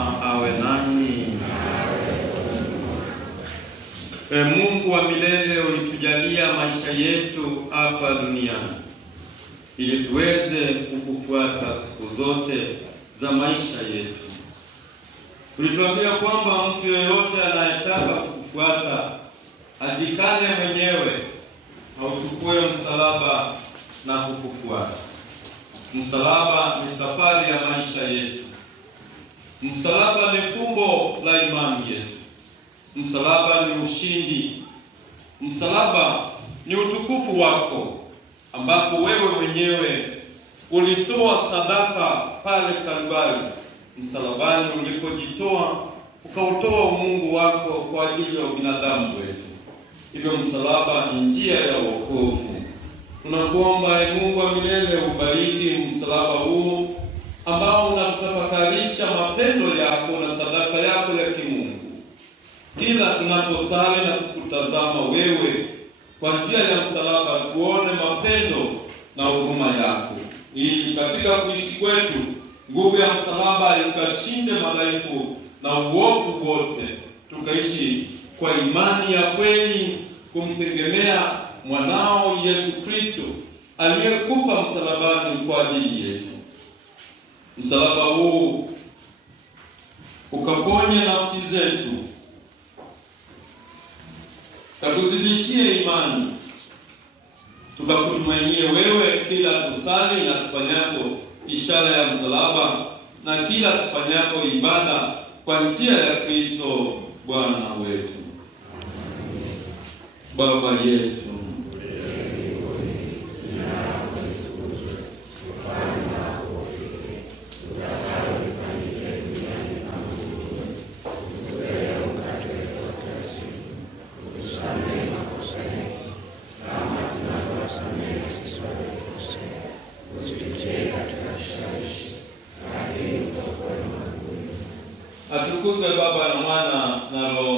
Awe nanyi. Mungu wa milele, ulitujalia maisha yetu hapa duniani ili tuweze kukufuata siku zote za maisha yetu. Ulituambia kwamba mtu yeyote anayetaka kukufuata ajikane mwenyewe, auchukue msalaba na kukufuata. Msalaba ni safari ya maisha yetu. Msalaba ni fumbo la imani yetu. Msalaba ni ushindi. Msalaba ni utukufu wako, ambapo wewe mwenyewe ulitoa sadaka pale Kalvari. Msalabani ulipojitoa, ukautoa umungu wako kwa ajili ya binadamu wetu. Hivyo msalaba ni njia ya wokovu. Tunakuomba Mungu wa milele, ubariki msalaba huu ambao unatutafakarisha mapendo yako na sadaka yako ya kimungu. Kila tunaposali na kukutazama wewe kwa njia ya msalaba, tuone mapendo na huruma yako, ili katika kuishi kwetu nguvu ya msalaba ikashinde madhaifu na uovu wote, tukaishi kwa imani ya kweli, kumtegemea mwanao Yesu Kristo aliyekufa msalabani kwa ajili yetu. Msalaba huu ukaponya nafsi zetu, kakuzidishie imani, tukakutumainie wewe kila tusali na tufanyapo ishara ya msalaba, na kila tufanyapo ibada kwa njia ya Kristo Bwana wetu. Baba yetu atukuzwe Baba na Mwana na Roho